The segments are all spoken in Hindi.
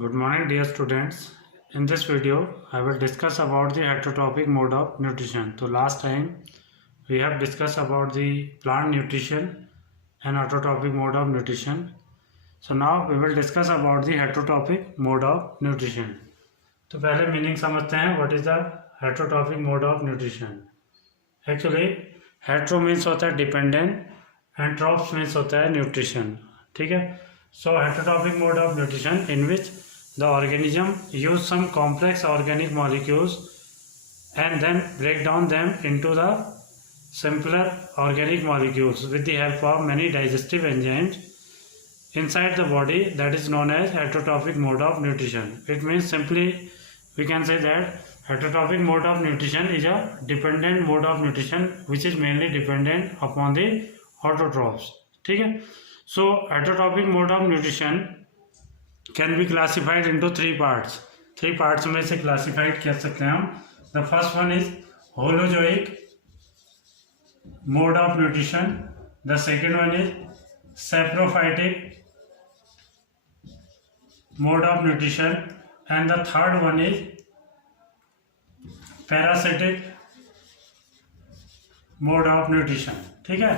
Good morning, dear students. In this video, I will discuss about the heterotrophic mode of nutrition. So last time we have discussed about the plant nutrition and autotrophic mode of nutrition. So now we will discuss about the heterotrophic mode of nutrition. तो पहले मीनिंग समझते हैं. What is the heterotrophic mode of nutrition? Actually, hetero means होता है dependent and troph means होता है nutrition. ठीक है. So heterotrophic mode of nutrition in which the organism use some complex organic molecules and then break down them into the simpler organic molecules with the help of many digestive enzymes inside the body. That is known as heterotrophic mode of nutrition. It means simply we can say that heterotrophic mode of nutrition is a dependent mode of nutrition which is mainly dependent upon the autotrophs. ठीक है. So heterotrophic mode of nutrition can be classified into three parts. Three parts में से classified कर सकते हैं हम. The first one is holozoic mode of nutrition. The second one is saprophytic mode of nutrition, and the third one is parasitic mode of nutrition. ठीक है.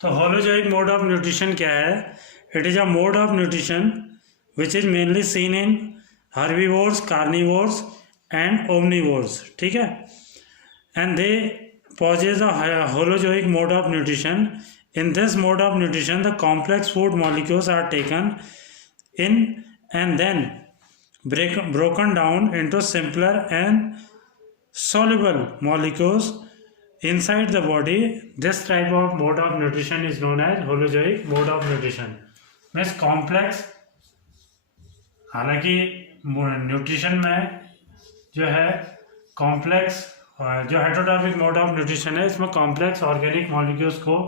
तो holozoic mode of nutrition क्या है? It is a mode of nutrition which is mainly seen in herbivores, carnivores and omnivores. ठीक है. And they possess a holozoic mode of nutrition. In this mode of nutrition, the complex food molecules are taken in and then broken down into simpler and soluble molecules inside the body. This type of mode of nutrition is known as holozoic mode of nutrition. Means complex, हालांकि न्यूट्रिशन में जो है कॉम्प्लेक्स, जो हेटरोट्रॉफिक मोड ऑफ न्यूट्रिशन है इसमें कॉम्प्लेक्स ऑर्गेनिक मॉलिक्यूल्स को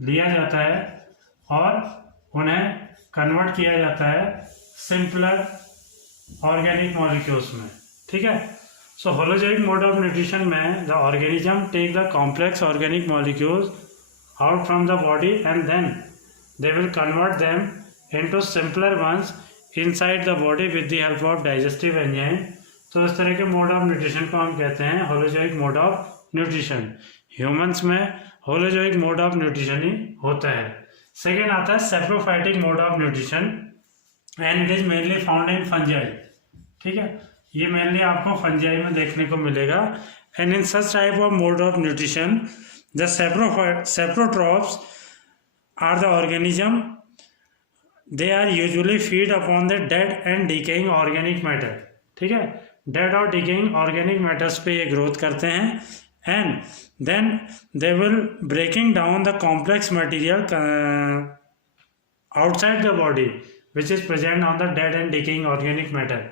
लिया जाता है और उन्हें कन्वर्ट किया जाता है सिंपलर ऑर्गेनिक मॉलिक्यूल्स में. ठीक है. So holozoic mode of nutrition में the organism take the complex organic molecules out from the body and then they will convert them into simpler ones inside the body with the help of digestive enzyme. तो इस तरह के मोड ऑफ न्यूट्रिशन को हम कहते हैं holozoic mode of nutrition. Humans में होलोजोइक मोड ऑफ न्यूट्रिशन ही होता है. सेकेंड आता है saprophytic mode of nutrition and it is mainly found in fungi. ठीक है. ये मेनली आपको फंजाई में देखने को मिलेगा. And in such type of mode of nutrition the saprotrophs are the organism. They are usually feed upon the dead and decaying organic matter. ठीक है. डेड और डिकेइंग ऑर्गेनिक मैटर्स पे ये ग्रोथ करते हैं and then they will breaking down the complex material outside the body which is present on the dead and decaying organic matter.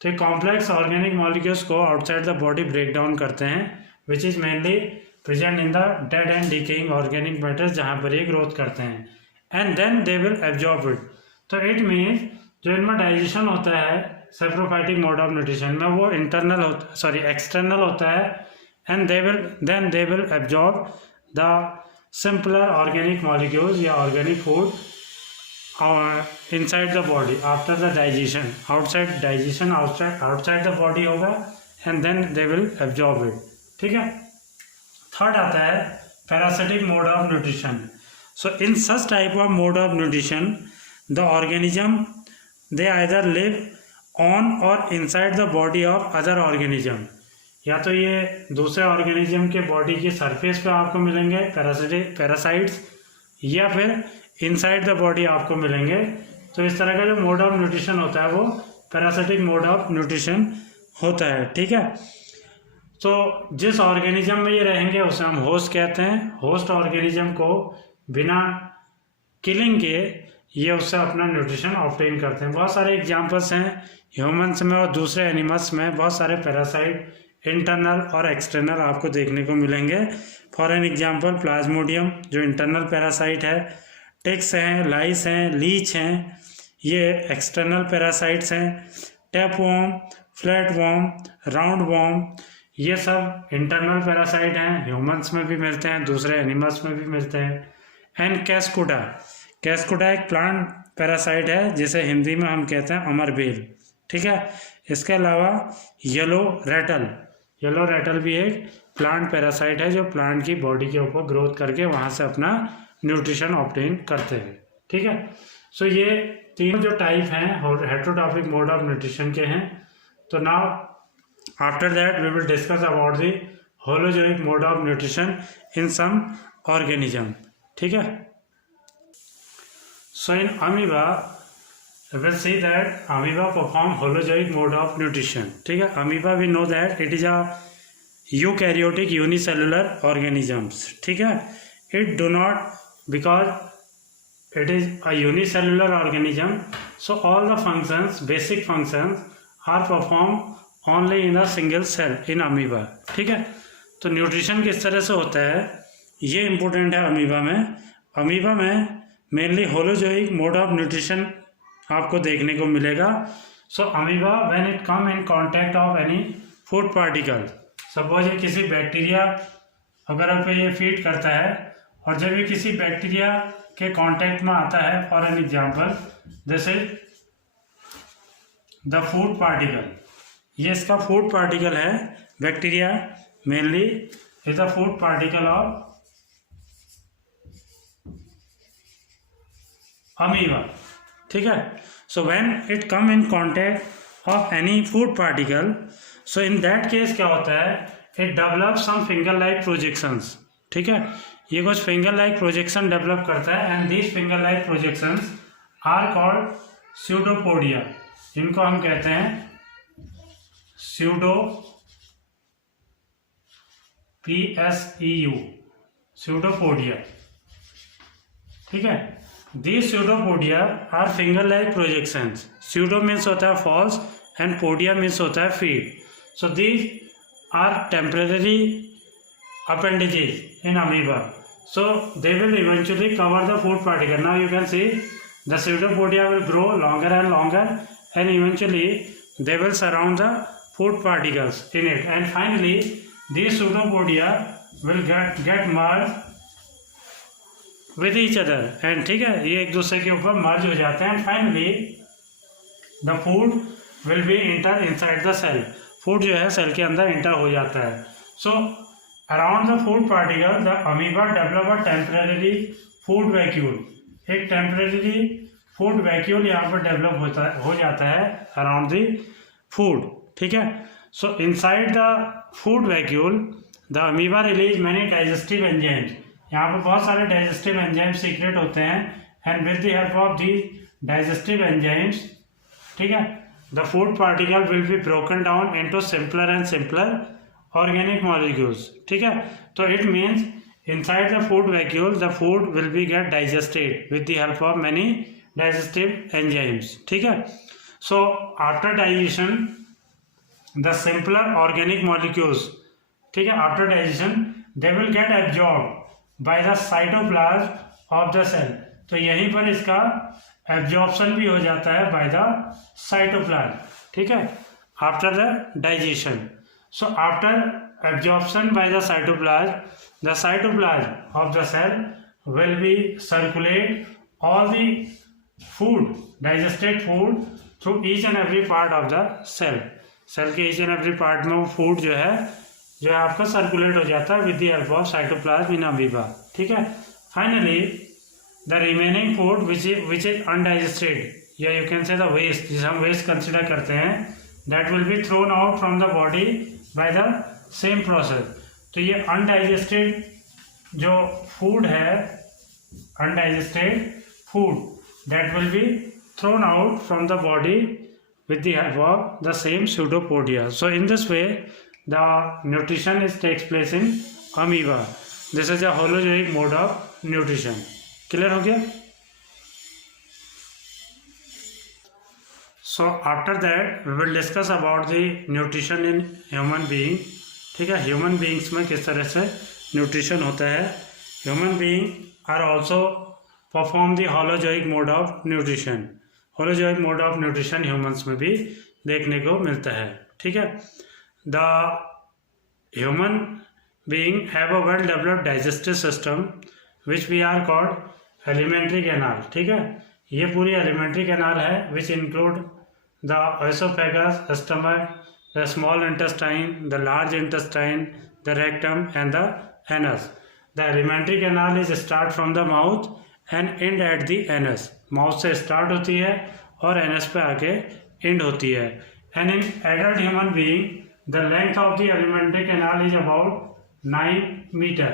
तो ये कॉम्प्लेक्स ऑर्गेनिक मॉलिक्यूल्स को outside the body break down करते हैं which is mainly present in the dead and decaying organic matters जहाँ पर ये ग्रोथ करते हैं and then they will absorb it. तो इट मीन्स जो इनमें डाइजेशन होता है सेप्रोफाइटिक मोड ऑफ न्यूट्रिशन में वो एक्सटर्नल होता है and they will absorb the simpler organic molecules या organic food inside the body after the digestion. Outside the body होगा and then they will absorb it. ठीक है. थर्ड आता है parasitic mode of nutrition. So in such type of mode of nutrition, the organism they either live on or inside the body of other organism. या तो ये दूसरे ऑर्गेनिज्म के बॉडी की सरफेस पे आपको मिलेंगे पैरासाइट्स या फिर इनसाइड द बॉडी आपको मिलेंगे. तो इस तरह का जो मोड ऑफ न्यूट्रिशन होता है वो पैरासिटिक मोड ऑफ न्यूट्रिशन होता है. ठीक है. तो जिस ऑर्गेनिज्म में ये रहेंगे उसे हम होस्ट कहते हैं. होस्ट ऑर्गेनिज्म को बिना किलिंग के ये उससे अपना न्यूट्रिशन ऑब्टेन करते हैं. बहुत सारे एग्जांपल्स हैं ह्यूमंस में और दूसरे एनिमल्स में. बहुत सारे पैरासाइट इंटरनल और एक्सटर्नल आपको देखने को मिलेंगे. फॉर एन एग्जांपल प्लाज्मोडियम जो इंटरनल पैरासाइट है, टिक्स हैं, लाइस हैं, लीच हैं, ये एक्सटर्नल पैरासाइट्स हैं. टैपवॉर्म, फ्लैटवॉर्म, राउंडवॉर्म ये सब इंटरनल पैरासाइट हैं. ह्यूमंस में भी मिलते हैं, दूसरे एनिमल्स में भी मिलते हैं. एंड कैस्कुडा एक प्लांट पैरासाइट है जिसे हिंदी में हम कहते हैं अमरबेल, ठीक है। इसके अलावा येलो रैटल भी एक प्लांट पैरासाइट है जो प्लांट की बॉडी के ऊपर ग्रोथ करके वहाँ से अपना न्यूट्रिशन ऑब्टेन करते हैं, ठीक है। सो ये तीन जो टाइप हैं और हेटेरोट्रॉफिक मोड ऑफ न्यूट्रिशन के हैं। तो now after that we will discuss about the holozoic mode of nutrition in some organism, ठीक है। So in amoeba we'll see that amoeba perform holozoic mode of nutrition, ठीक है। amoeba we know that it is a eukaryotic unicellular organisms, ठीक है। it do not, because it is a unicellular organism, so all the functions, basic functions are performed only in a single cell in amoeba, ठीक है। तो न्यूट्रिशन किस तरह से होता है ये इम्पोर्टेंट है अमीबा में। अमीबा में mainly holozoic mode of nutrition आपको देखने को मिलेगा। So amoeba when it come in contact of any food particle, suppose ये किसी बैक्टीरिया वगैरह पे ये फीड करता है, और जब ये किसी बैक्टीरिया के कांटेक्ट में आता है, for an example this is the food particle, ये इसका फूड पार्टिकल है। Bacteria mainly is the food particle of amoeba, ठीक है। So when it come in contact of any food particle, so in that case क्या होता है, it develop some finger like projections, ठीक है। ये कुछ फिंगर लाइक प्रोजेक्शन डेवलप करता है and these finger like projections are called pseudopodia, इनको हम कहते हैं स्यूडोपोडिया, ठीक है। These pseudopodia are finger-like projections. Pseudo means होता है false and podia means होता है feed. So these are temporary appendages in amoeba. So they will eventually cover the food particle. Now you can see the pseudopodia will grow longer and longer, and eventually they will surround the food particles in it. And finally, these pseudopodia will get merged with each other, and ठीक है, ये एक दूसरे के ऊपर मर्ज हो जाते हैं। Finally the food will be enter inside the cell, food जो है सेल के अंदर इंटर हो जाता है। So around the food particle the amoeba develop a temporary food vacuole, एक टेम्परेरी फूड वैक्यूल यहाँ पर डेवलप हो जाता है अराउंड द फूड, ठीक है। So inside the food vacuole the amoeba release many digestive enzymes, यहाँ पर बहुत सारे डाइजेस्टिव एंजाइम्स सीक्रेट होते हैं, and with the help of the digestive enzymes, ठीक है, the food particle will be broken down into simpler and simpler organic molecules, ठीक है। तो it means inside the food vacuole the food will be get digested with the help of many digestive enzymes, ठीक है। So after digestion the simpler organic molecules, ठीक है, after digestion they will get absorb by the cytoplasm of the cell, तो यहीं पर इसका एब्जॉर्प्शन भी हो जाता है बाय द साइटोप्लाज्म, ठीक है, after the digestion. So after absorption by the cytoplasm of the cell will be circulate all the food, digested food through each and every part of the cell, cell के ईच एंड एवरी पार्ट में वो फूड जो है आपका सर्कुलेट हो जाता है with the help of cytoplasm in amoeba, ठीक है। Finally the remaining food which is undigested, या you can say the waste, जिसे हम वेस्ट कंसिडर करते हैं, that will be thrown out from the body by the same process. तो ये अनडाइजेस्टेड जो फूड है, undigested food, that will be thrown out from the body with the help of the same pseudopodia. So in this way the nutrition takes place in amoeba. This is a holozoic mode of nutrition. Clear हो गया? So after that we will discuss about the nutrition in human being. ठीक है, human beings में किस तरह से nutrition होता है. Human being are also perform the holozoic mode of nutrition. Holozoic mode of nutrition humans में भी देखने को मिलता है, ठीक है। The human being have a well developed digestive system which we are called alimentary canal, ठीक है। ये पूरी एलिमेंट्री कैनाल है which include the oesophagus, stomach, the small intestine, the large intestine, the rectum and the anus. The alimentary canal is start from the mouth and end at the anus. Mouth से स्टार्ट होती है और एनस पे आके एंड होती है. And in adult human being the length of the alimentary canal is about 9 metre.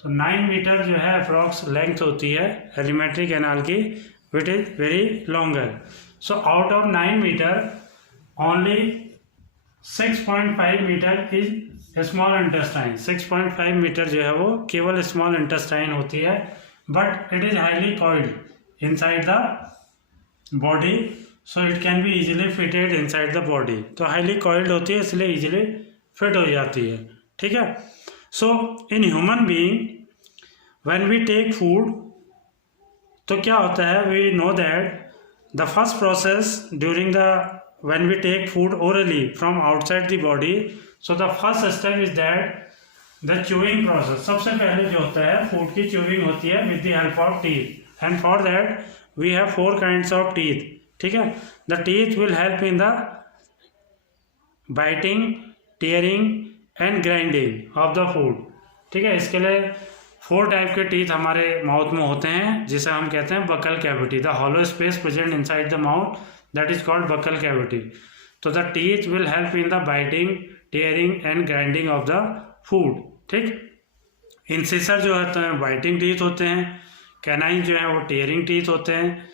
तो 9 मीटर जो है अप्रॉक्स लेंथ होती है एलिमेंट्री कैनाल की, which is very longer. So out of 9 metre only 6.5 metre is small intestine. 6.5 metre जो है वो केवल स्मॉल इंटेस्टाइन होती है, but it is highly coiled inside the body, so it can be easily fitted inside the body. तो हाईली कॉइल्ड होती है इसलिए इजीली फिट हो जाती है. ठीक है. So in human being when we take food, तो क्या होता है, we know that the first process during the when we take food orally from outside the body, so the first step is that the chewing process. सबसे पहले जो होता है फूड की च्यूइंग होती है with the help of teeth, and for that we have 4 kinds of teeth. ठीक है. The teeth will help in the biting, tearing and grinding of the food. ठीक है. इसके लिए 4 टाइप के टीथ हमारे माउथ में होते हैं, जिसे हम कहते हैं buccal cavity. The hollow space present inside the mouth, that is called buccal cavity. तो the teeth will help in the biting, tearing and grinding of the food. ठीक. इंसिसर जो होते हैं बाइटिंग टीथ होते हैं, कैनाइन जो है वो टीयरिंग टीथ होते हैं,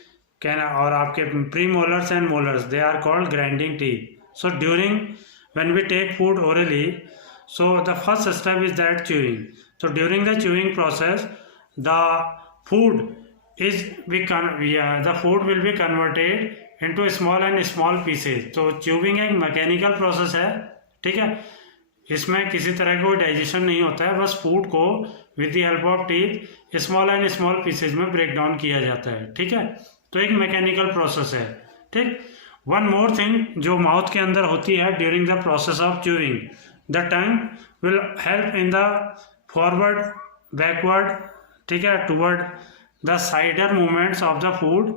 और आपके premolars and molars they are called grinding teeth. So during when we take food orally, so the first step is that chewing. So during the chewing process the food will be converted into small and small pieces. तो chewing एक मैकेनिकल प्रोसेस है. ठीक है. इसमें किसी तरह का कोई डाइजेशन नहीं होता है, बस फूड को with the help of teeth small and small pieces में ब्रेक डाउन किया जाता है. ठीक है. तो एक मैकेनिकल प्रोसेस है. ठीक. वन मोर थिंग जो माउथ के अंदर होती है during the process of chewing, the tongue will help in the forward, backward, ठीक है, toward the sider movements of the food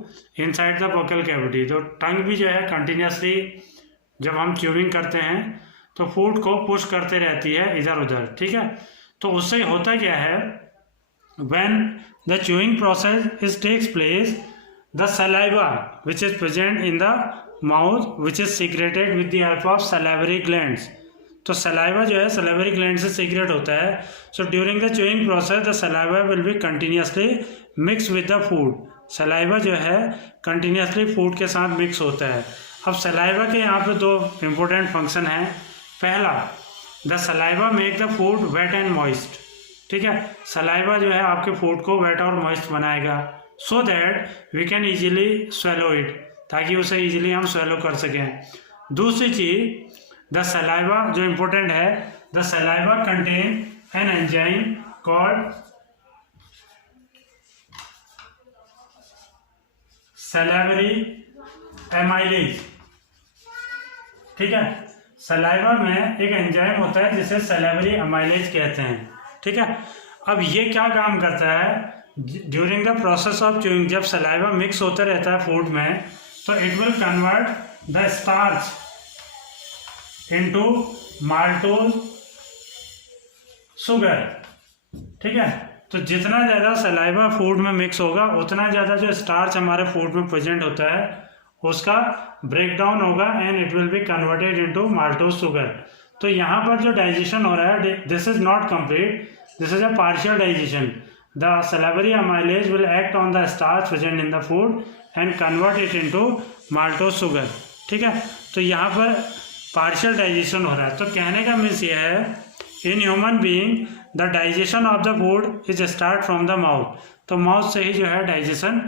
inside the buccal cavity. तो टंग भी जो है कंटिन्यूसली जब हम च्यूइंग करते हैं तो फूड को पुश करते रहती है इधर उधर. ठीक है. तो उससे होता क्या है, when the chewing process is takes place, the saliva which is present in the mouth which is secreted with the help of salivary glands. तो सलाइवा जो है सलाइवरी ग्लैंड से सीक्रेट होता है. So during the chewing process the saliva will be continuously mix with the food. Saliva जो है कंटिन्यूसली फूड के साथ मिक्स होता है. अब सलाइवा के यहाँ पे 2 इम्पोर्टेंट फंक्शन हैं. पहला, the saliva make the food wet and moist. ठीक है. सलाइवा जो है आपके फूड को वेट और मॉइस्ट बनाएगा, so that we can easily swallow it, ताकि उसे ईजिली हम स्वेलो कर सकें. दूसरी चीज़, द सलाइवा जो इम्पोर्टेंट है, the saliva contain an enzyme called salivary amylase. ठीक है. सलाइवा में एक एंजाइम होता है जिसे सलाइवरी एमाइलेज कहते हैं. ठीक है. अब ये क्या काम करता है, during the process of chewing जब सलाइवा मिक्स होता रहता है फूड में, तो it will convert the starch into maltose sugar. ठीक है. तो जितना ज़्यादा सलाइवा फूड में मिक्स होगा उतना ज़्यादा जो स्टार्च हमारे फूड में प्रेजेंट होता है उसका ब्रेक डाउन होगा and it will be converted into maltose sugar. तो यहाँ पर जो डाइजेशन हो रहा है, this is not complete, this is a partial digestion. The salivary amylase will act on the starch present in the food and convert it into maltose sugar. ठीक है. तो यहाँ पर पार्शियल डाइजेशन हो रहा है. तो कहने का मीन्स ये है, इन human being the digestion of the food is start from the mouth. तो माउथ से ही जो है डाइजेशन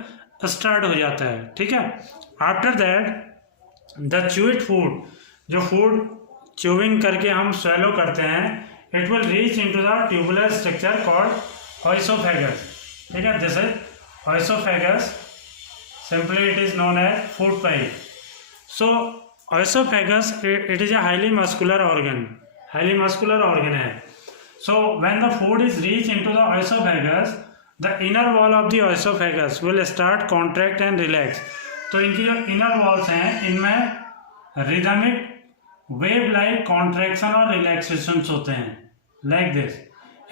स्टार्ट हो जाता है. ठीक है. After that the chewed food, जो फूड च्यूइंग करके हम स्वेलो करते हैं, it will reach into the tubular structure called oesophagus. ठीक है. This is oesophagus, simply it is known as food pipe. So oesophagus it is a highly muscular organ है. So when the food is reached into the oesophagus, the inner wall of the ओएसोफेगस will start contract and relax. तो इनकी जो इनर वॉल्स हैं इनमें रिदमिक वेव लाइक कॉन्ट्रैक्शन और रिलैक्सेशंस होते हैं, like this,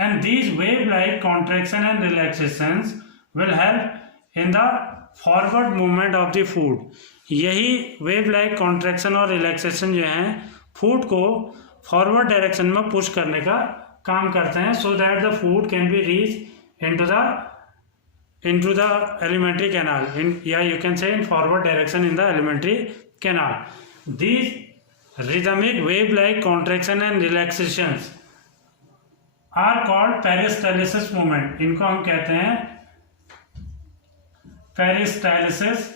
and these wave like contraction and relaxations will help in the forward movement of the food. यही वेव लाइक कॉन्ट्रैक्शन और रिलैक्सेशन जो हैं फूड को फॉरवर्ड डायरेक्शन में पुश करने का काम करते हैं, so that the food can be reach into the alimentary canal, या you can say in forward direction in the alimentary canal. These rhythmic wave like contraction and relaxations are called peristalsis movement. इनको हम कहते हैं peristalsis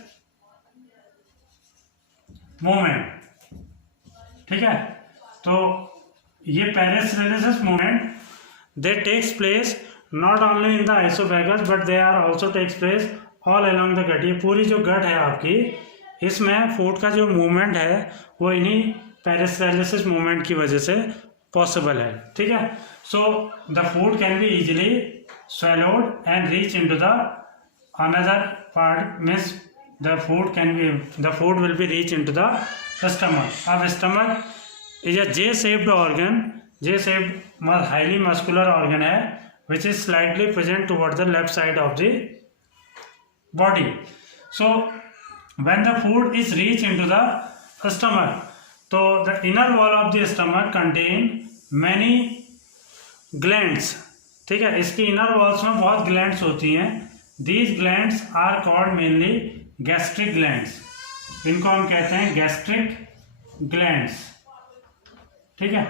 movement, ठीक है। तो ये peristalsis movement they takes place not only in the esophagus but they are also takes place all along the gut। ये पूरी जो गट है आपकी, इसमें फूड का जो मूवमेंट है वो इन्हीं पेरिस्टालिसिस मूवमेंट की वजह से पॉसिबल है, ठीक है। So the food can be easily swallowed and reach into the another part, means the food will be reach into the stomach. अब stomach is a J-shaped organ, J-shaped highly muscular organ है which is slightly present toward the left side of the body. So when the food is reached into the stomach, so the inner wall of the stomach contain many glands, ठीक है। इसकी इनर वॉल्स में बहुत ग्लैंड्स होती हैं। These glands are called mainly gastric glands, इनको हम कहते हैं gastric glands, ठीक है।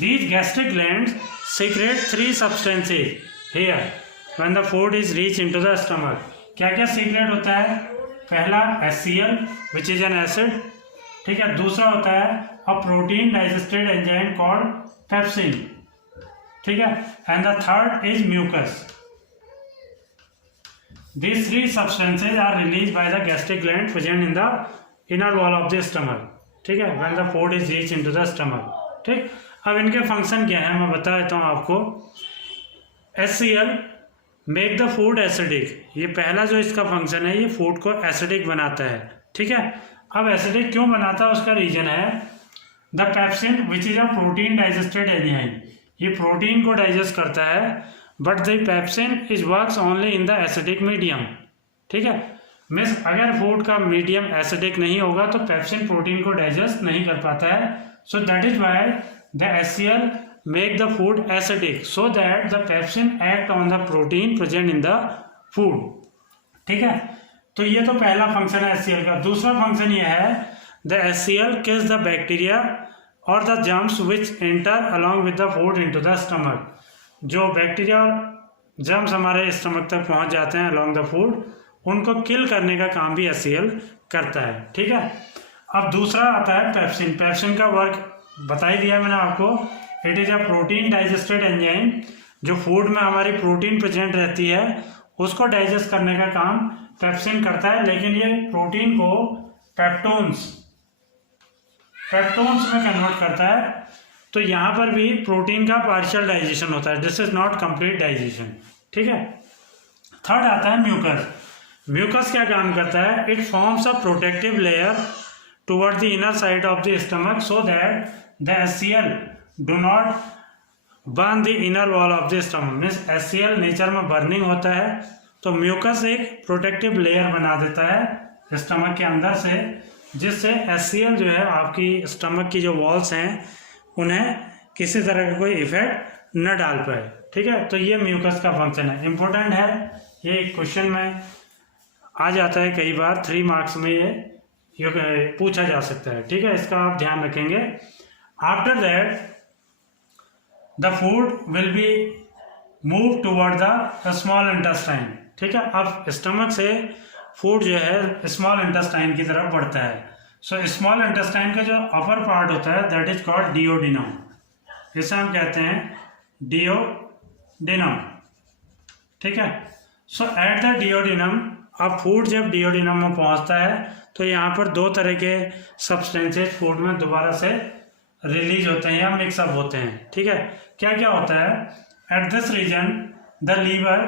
These gastric glands secrete three substances here when the food is reached into the stomach. क्या क्या सीक्रेट होता है? पहला HCl which is an acid, ठीक है। दूसरा होता है a protein digested enzyme called pepsin, ठीक है। and the third is mucus. These three substances are released by the gastric gland present in the inner wall of the stomach, ठीक है, when the food is reached into the stomach, ठीक। अब इनके फंक्शन क्या है मैं बता देता हूँ आपको। HCl make the food acidic, ये पहला जो इसका फंक्शन है, ये फूड को एसिडिक बनाता है, ठीक है। अब एसिडिक क्यों बनाता है उसका रीजन है the pepsin which is a protein digested enzyme, ये प्रोटीन को डाइजेस्ट करता है, but the pepsin is works only in the acidic medium, ठीक है। मीन्स अगर फूड का मीडियम एसिडिक नहीं होगा तो पेप्सिन प्रोटीन को डाइजेस्ट नहीं कर पाता है, so that is why the HCl make the food acidic so that the pepsin act on the protein present in the food, ठीक है। तो ये तो पहला फंक्शन है HCl का। दूसरा फंक्शन ये है the HCl kills the bacteria or the germs which enter along with the food into the stomach। जो बैक्टीरिया और जर्म्स हमारे स्टमक तक पहुंच जाते हैं along the food, उनको किल करने का काम भी HCl करता है, ठीक है। अब दूसरा आता है पेप्सिन। पेप्सिन का वर्क बता ही दिया मैंने आपको, it is a protein digested enzyme, जो फूड में हमारी प्रोटीन प्रेजेंट रहती है उसको डाइजेस्ट करने का काम पेप्सिन करता है, लेकिन ये प्रोटीन को पेप्टोन्स में कन्वर्ट करता है। तो यहाँ पर भी प्रोटीन का पार्शियल डाइजेशन होता है, this is not complete digestion, ठीक है। थर्ड आता है म्यूकस। म्यूकस क्या काम करता है? It forms a protective layer toward the inner side of the stomach so that the HCl do not burn the inner wall of the stomach। Means HCl nature में बर्निंग होता है, तो म्यूकस एक प्रोटेक्टिव लेयर बना देता है स्टमक के अंदर से, जिससे HCl जो है आपकी स्टमक की जो वॉल्स हैं उन्हें किसी तरह का कोई इफेक्ट न डाल पाए, ठीक है। तो ये म्यूकस का फंक्शन है, इम्पोर्टेंट है, ये क्वेश्चन में आ जाता है कई बार, 3 मार्क्स में ये पूछा जा सकता है, ठीक है। इसका आप ध्यान रखेंगे। After that, the food will be moved toward the small intestine, ठीक है। अब स्टमक से फूड जो है स्मॉल इंटेस्टाइन की तरफ बढ़ता है। सो स्मॉल इंटेस्टाइन का जो अपर पार्ट होता है दैट इज कॉल्ड डिओडिनम, इसे हम कहते हैं डिओडिनम, ठीक है। सो एट द डिओडिनम, अब फूड जब डिओडिनम में पहुंचता है तो यहाँ पर 2 तरह के सब्सटेंसेस फूड में दोबारा से रिलीज होते हैं या मिक्सअप होते हैं, ठीक है। क्या क्या होता है? At this region the liver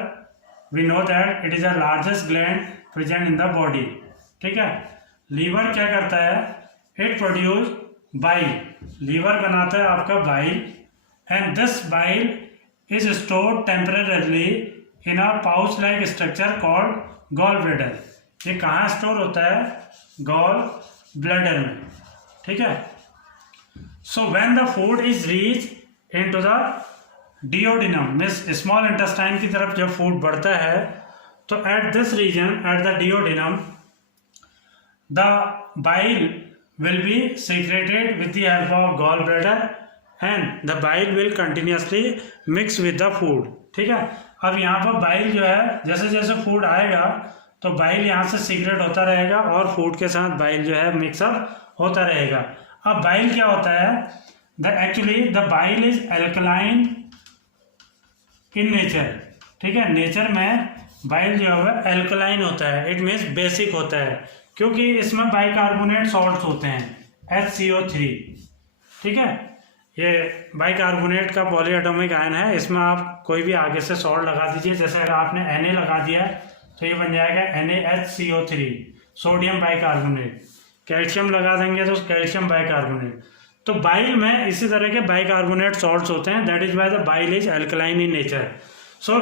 we know that it is the largest gland present in the body. ठीक है, लीवर क्या करता है, इट प्रोड्यूस बाइल, लीवर बनाता है आपका bile, and this bile is stored temporarily in a pouch like structure called gall bladder. ये कहाँ स्टोर होता है, गॉल ब्लैडर में। ठीक है, so when the food is reach into the duodenum, means small intestine की तरफ जब फूड बढ़ता है तो at this region, at the duodenum, the bile will be secreted with the help of gall bladder and the bile will continuously mix with the food. ठीक है, अब यहाँ पर बाइल जो है जैसे जैसे फूड आएगा तो बाइल यहाँ से सीक्रेट होता रहेगा और फूड के साथ बाइल जो है मिक्सअप होता रहेगा। अब बाइल क्या होता है, actually the bile is alkaline in nature. ठीक है, नेचर में बाइल जो है एल्कलाइन होता है, इट मीन्स बेसिक होता है, क्योंकि इसमें बाइकार्बोनेट सॉल्ट्स होते हैं HCO3। ठीक है, ये बाइकार्बोनेट का पॉलीएटॉमिक आयन है, इसमें आप कोई भी आगे से सॉल्ट लगा दीजिए, जैसे अगर आपने Na लगा दिया तो ये बन जाएगा NaHCO3, सोडियम बाइकार्बोनेट। कैल्शियम लगा देंगे तो कैल्शियम बाइकार्बोनेट। तो बाइल में इसी तरह के बाइकार्बोनेट सॉल्ट्स होते हैं, that is why the bile is alkaline in nature. So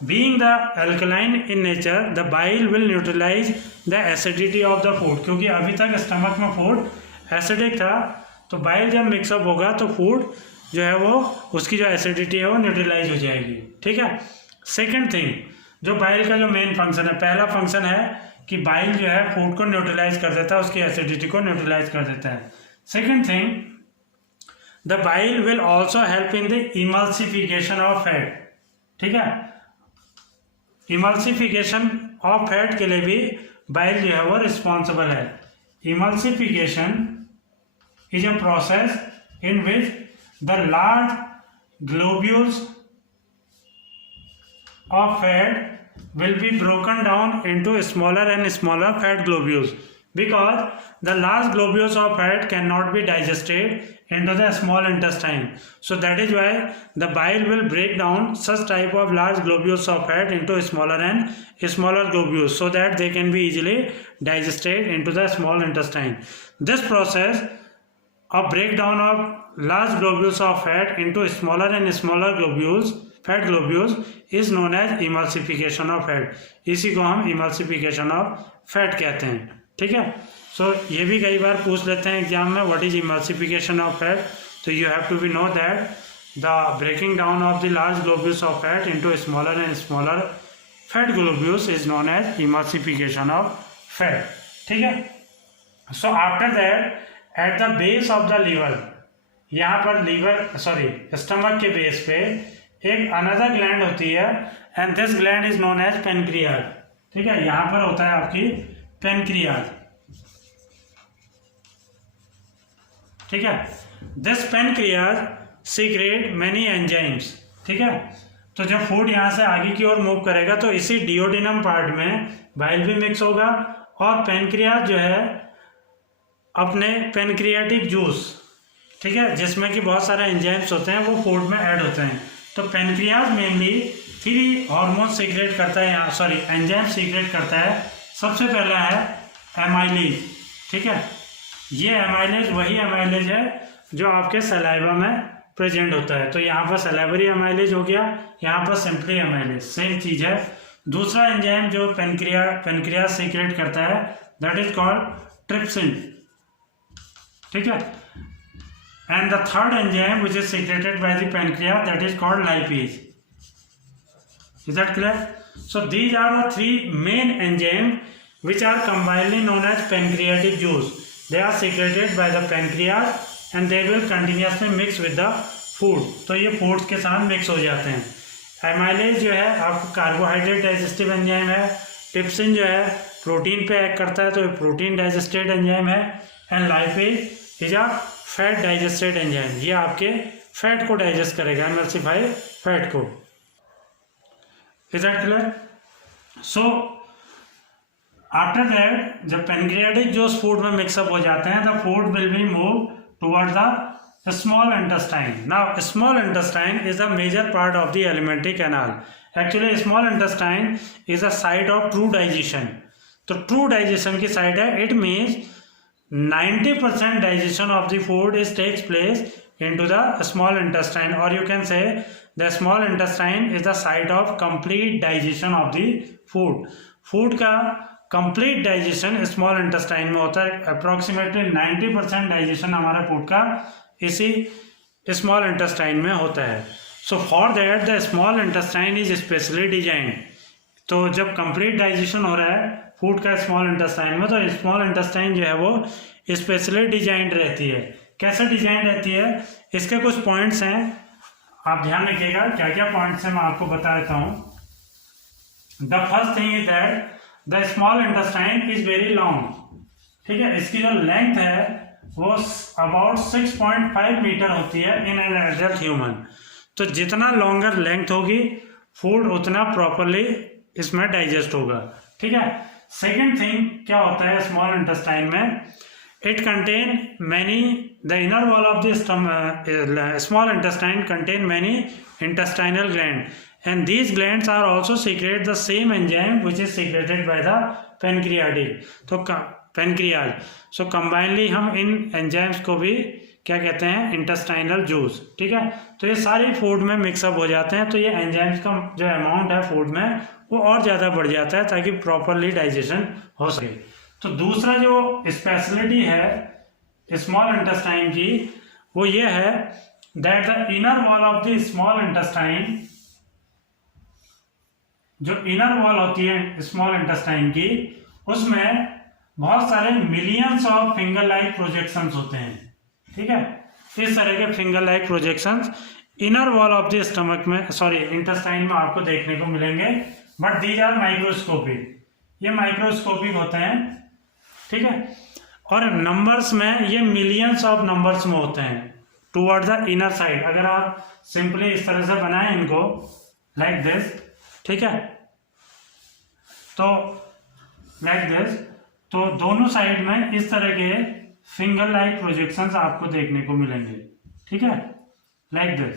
being the alkaline in nature, the bile will neutralise the acidity of the food, क्योंकि अभी तक स्टमक में फूड एसिडिक था, तो बाइल जब मिक्सअप होगा तो फूड जो है वो उसकी जो एसिडिटी है वो न्यूट्रलाइज हो जाएगी। ठीक है, सेकेंड थिंग, जो बाइल का जो मेन फंक्शन है, पहला फंक्शन है कि बाइल जो है फूड को न्यूट्रलाइज कर देता है, उसकी एसिडिटी को न्यूट्रलाइज कर देता है। Second thing, the bile will also help in the emulsification of fat. ठीक है, इमल्सिफिकेशन ऑफ फैट के लिए भी बाइल जो है वो रिस्पॉन्सिबल है। Emulsification is a process in which the large globules of fat will be broken down into smaller and smaller fat globules, because the large globules of fat cannot be digested into the small intestine. So that is why the bile will break down such type of large globules of fat into smaller and smaller globules so that they can be easily digested into the small intestine. This process of breakdown of large globules of fat into smaller and smaller globules, fat globules, is known as emulsification of fat. इसी को हम emulsification of fat कहते हैं। ठीक है, सो ये भी कई बार पूछ लेते हैं एग्जाम में, what is emulsification of fat। तो you have to be know that the breaking down of the large globules of fat into smaller and smaller fat globules is known as emulsification of fat। ठीक है, so after that at the base of the liver, यहाँ पर लीवर स्टमक के बेस पे एक अनदर ग्लैंड होती है, and this gland is known as pancreas. ठीक है, यहाँ पर होता है आपकी पेनक्रियाज। ठीक है, this pancreas secret many enzymes. ठीक है, तो जब फूड यहाँ से आगे की ओर मूव करेगा तो इसी डिओडिनम पार्ट में बाइल भी मिक्स होगा, और पेनक्रियाज जो है अपने पेनक्रियाटिक जूस, ठीक है, जिसमें कि बहुत सारे एंजाइम्स होते हैं वो फूड में ऐड होते हैं। तो पेनक्रियाज मेनली 3 हार्मोन सीक्रेट करता है, यहाँ एंजाइम सीक्रेट करता है। सबसे पहला है एमाइलेज। ठीक है, ये एमाइलेज वही एमाइलेज है जो आपके सलाइवा में प्रेजेंट होता है। तो यहाँ पर सलाइवरी एमाइलेज हो गया, यहाँ पर सिंपली एमाइलेज, सेम चीज़ है। दूसरा एंजाइम जो पेनक्रियाज सीक्रेट करता है दैट इज कॉल्ड ट्रिप्सिन। ठीक है, and the third enzyme which is secreted by the pancreas that is called lipase. Is that clear? So these are the 3 main enzyme which are combinely known as pancreatic juice. They are secreted by the pancreas and they will continuously mix with the food. तो ये फूड्स के साथ मिक्स हो जाते हैं। एमाइलेज जो है आपको कार्बोहाइड्रेट डाइजेस्टिव एंजाइम है, ट्रिप्सिन जो है प्रोटीन पे एक्ट करता है तो ये प्रोटीन डाइजेस्टेड एंजाइम है, and lipase is a fat digested enzyme, ये आपके फैट को डाइजेस्ट करेगा, एमल्सिफाई फैट को। Is that clear? So after that जब पेनक्रियाटिक जूस फूड में मिक्सअप हो जाते हैं the food will be move towards the small intestine. Now small intestine is the major part of the alimentary canal actually small intestine is a site of true digestion. तो ट्रू डाइजेशन की साइट है। It means 90% digestion of the food is takes place into the small intestine, or you can say the small intestine is the site of complete digestion of the food। Food का कंप्लीट डाइजेशन स्मॉल इंटेस्टाइन में होता है। अप्रोक्सीमेटली 90% डाइजेशन हमारा फूड का इसी स्मॉल इंटेस्टाइन में होता है। So for that the small intestine is specially designed. तो जब कंप्लीट डाइजेशन हो रहा है फूड का स्मॉल इंटेस्टाइन में, तो स्मॉल इंटेस्टाइन जो है वो स्पेशली डिजाइंड रहती है। कैसे डिजाइन रहती है, इसके कुछ पॉइंट्स हैं, आप ध्यान रखिएगा क्या क्या पॉइंट्स हैं मैं आपको बता देता हूं। The first thing is that the small intestine is very long. ठीक है, इसकी जो लेंथ है वो अबाउट 6.5 मीटर होती है इन एन एडल्ट ह्यूमन। तो जितना लॉन्गर लेंथ होगी फूड उतना प्रॉपरली इसमें डाइजेस्ट होगा। ठीक है। सेकेंड थिंग क्या होता है स्मॉल इंटेस्टाइन में, it contain many, the inner wall of the small intestine contain many intestinal glands, and these glands are also secrete the same enzyme which is secreted by the pancreatic। तो pancreas, so combinedly हम इन enzymes को भी क्या कहते हैं, इंटेस्टाइनल जूस। ठीक है, तो ये सारे फूड में मिक्सअप हो जाते हैं, तो ये एंजाइम्स का जो अमाउंट है फूड में वो और ज़्यादा बढ़ जाता है ताकि प्रॉपरली डाइजेशन हो सके। तो दूसरा जो स्पेशलिटी है स्मॉल इंटेस्टाइन की वो ये है that the inner wall of the small intestine, जो इनर वॉल होती है स्मॉल इंटेस्टाइन की, उसमें बहुत सारे millions of finger like projections होते हैं। ठीक है, इस तरह के finger like projections inner wall of the stomach में, सॉरी इंटेस्टाइन में आपको देखने को मिलेंगे, बट दीज आर माइक्रोस्कोपिक, ये माइक्रोस्कोपिक होते हैं। ठीक है, और नंबर्स में ये मिलियंस ऑफ नंबर्स में होते हैं टुवर्ड द इनर साइड। अगर आप सिंपली इस तरह से बनाएं इनको लाइक दिस, ठीक है, तो लाइक दिस, तो दोनों साइड में इस तरह के फिंगर लाइक प्रोजेक्शंस आपको देखने को मिलेंगे। ठीक है, like this,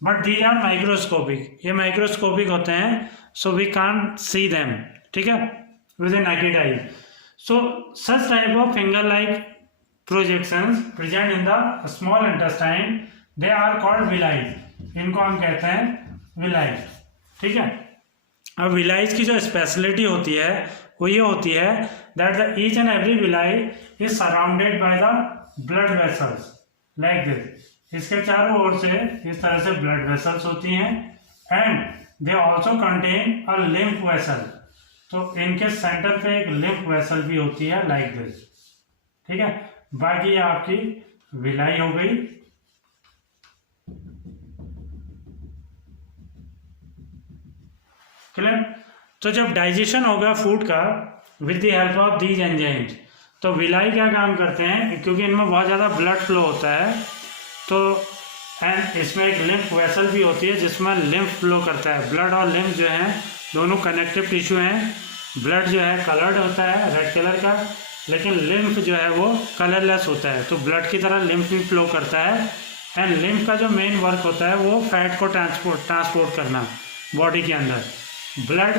but these are microscopic, ये माइक्रोस्कोपिक होते हैं, so we can't see them. ठीक है, within naked eye. So such type of finger-like projections present in the small intestine, they are called villi। इनको हम कहते हैं villi। ठीक है, अब villi की जो स्पेशलिटी होती है वो ये होती है that the each and every villi is surrounded by the blood vessels like this। इसके चारों ओर से इस तरह से blood vessels होती हैं, and they also contain a lymph vessel। तो इनके सेंटर पे एक लिम्फ वेसल भी होती है लाइक दिस। ठीक है, बाकी ये आपकी विलाई हो गई। क्लियर। तो जब डाइजेशन होगा फूड का with the help of these enzymes, तो विलाई क्या काम करते हैं, क्योंकि इनमें बहुत ज़्यादा ब्लड फ्लो होता है, तो एंड इसमें एक लिम्फ वेसल भी होती है जिसमें लिम्फ फ्लो करता है। ब्लड और लिम्फ जो है दोनों कनेक्टिव टिश्यू हैं। ब्लड जो है कलर्ड होता है रेड कलर का, लेकिन लिम्फ जो है वो कलरलेस होता है। तो ब्लड की तरह लिम्फ भी फ्लो करता है, एंड लिम्फ का जो मेन वर्क होता है वो फैट को ट्रांसपोर्ट करना बॉडी के अंदर। ब्लड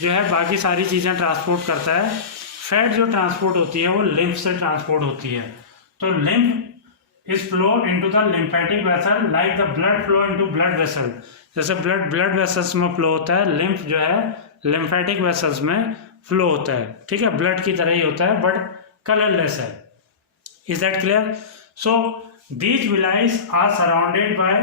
जो है बाकी सारी चीज़ें ट्रांसपोर्ट करता है, फैट जो ट्रांसपोर्ट होती है वो लिम्फ से ट्रांसपोर्ट होती है। तो lymph is flow into the lymphatic vessel like the blood flow into blood vessel. जैसे ब्लड वेसल्स में फ्लो होता है, लिम्फ जो है लिम्फेटिक वेसल्स में फ्लो होता है। ठीक है, ब्लड की तरह ही होता है बट कलरलेस है। Is that clear. So these villi are surrounded by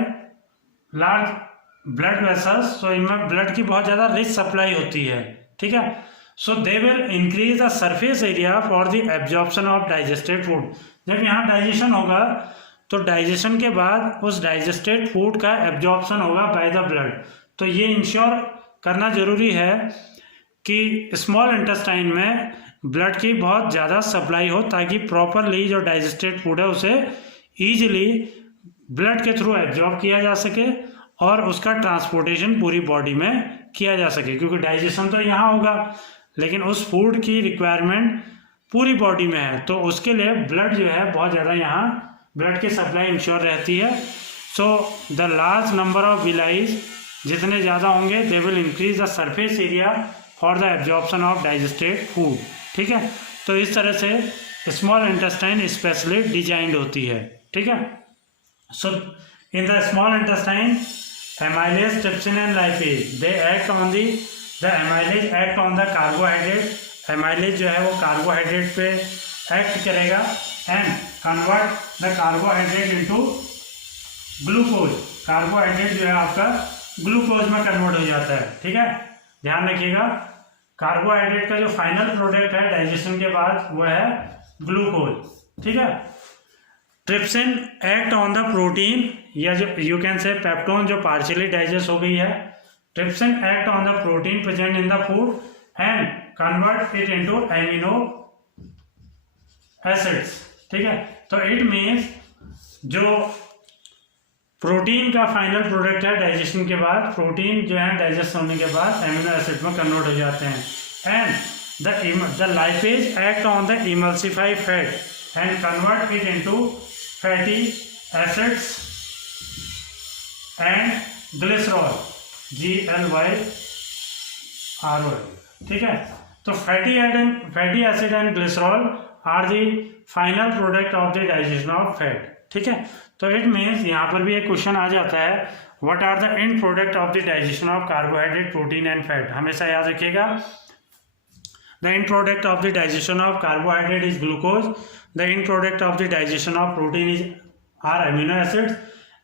large blood vessels. तो इनमें ब्लड की बहुत ज़्यादा रिच सप्लाई होती है। ठीक है, so they will increase the surface area for the absorption of digested food. जब यहाँ डाइजेशन होगा तो डाइजेशन के बाद उस डाइजेस्टेड फूड का एब्जॉर्प्शन होगा बाय द ब्लड। तो ये इंश्योर करना जरूरी है कि स्मॉल इंटेस्टाइन में ब्लड की बहुत ज़्यादा सप्लाई हो, ताकि प्रॉपरली जो डाइजेस्टेड फूड है उसे ईजिली ब्लड के थ्रू एब्जॉर्ब किया जा सके और उसका ट्रांसपोर्टेशन पूरी बॉडी में किया जा सके। क्योंकि डाइजेशन तो यहाँ होगा लेकिन उस फूड की रिक्वायरमेंट पूरी बॉडी में है, तो उसके लिए ब्लड जो है बहुत ज़्यादा यहाँ ब्लड की सप्लाई इंश्योर रहती है। So the large number of विलाइज जितने ज़्यादा होंगे दे will increase the surface area for the absorption of digested food. ठीक है, तो इस तरह से स्मॉल इंटेस्टाइन स्पेशली डिजाइंड होती है। ठीक है, so in the small intestine amylase, trypsin and lipase they act on the amylase act on the carbohydrate. Amylase जो है वो कार्बोहाइड्रेट पे एक्ट करेगा and convert the carbohydrate into glucose. Carbohydrate जो है आपका ग्लूकोज में कन्वर्ट हो जाता है। ठीक है, ध्यान रखिएगा, कार्बोहाइड्रेट का जो फाइनल प्रोडक्ट है डाइजेशन के बाद वो है ग्लूकोज। ठीक है, trypsin act on the protein या जो यू कैन से पेप्टोन जो पार्शियली डाइजेस्ट हो गई है। Trypsin act on the protein present in the food and convert it into amino acids. ठीक है, तो इट मीन्स जो प्रोटीन का फाइनल प्रोडक्ट है डाइजेशन के बाद, प्रोटीन जो है डाइजेस्ट होने के बाद एमिनो एसिड में कन्वर्ट हो जाते हैं। And the lipase act on the emulsified fat and convert it into fatty acids and glycerol, GLYROL। ठीक है, तो fatty acid and glycerol are the final product of the digestion of fat. ठीक है, तो इट मीन्स यहाँ पर भी एक क्वेश्चन आ जाता है, what are the end product of the digestion of carbohydrate, protein and fat. हमेशा याद रखिएगा, the end product of the digestion of carbohydrate is glucose, the end product of the digestion of protein is are amino acids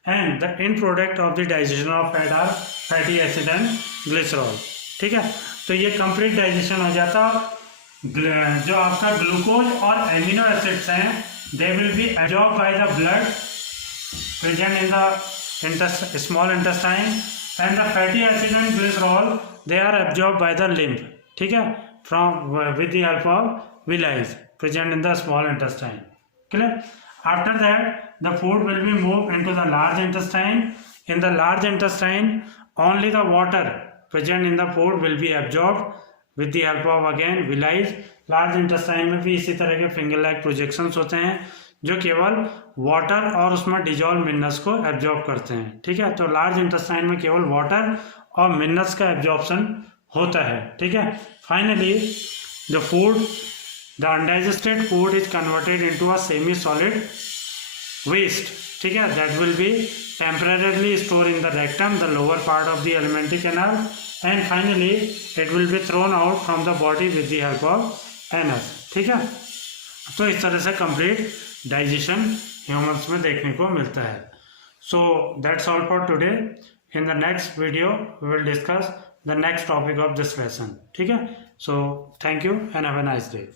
and the end product of the digestion of fat are fatty acid and glycerol. ठीक है, तो ये कंप्लीट डाइजेशन हो जाता। जो आपका ग्लूकोज और एमिनो एसिड्स हैं they will be absorbed by the blood present in the small intestine and the fatty acid and glycerol they are absorbed by the lymph। ठीक है, from with the help of villi present in the small intestine। clear? After that the food will be moved into the large intestine। in the large intestine only the water present in the food will be absorbed with the help of again villi। Large intestine में भी इसी तरह के फिंगर लाइक प्रोजेक्शंस होते हैं जो केवल वाटर और उसमें डिजॉल्व मिनरल्स को एब्जॉर्ब करते हैं। ठीक है, तो लार्ज इंटेस्टाइन में केवल वाटर और मिनरल्स का एब्जॉर्प्शन होता है। ठीक है, finally the food, the undigested food is converted into a semi solid waste. ठीक है, that will be temporarily store in the rectum, the lower part of the alimentary canal and finally it will be thrown out from the body with the help of anus। ठीक है, तो इस तरह से कंप्लीट डाइजेशन ह्यूमंस में देखने को मिलता है। So that's all for today. In the next video we will discuss the next topic of this lesson. ठीक है, so thank you and have a nice day.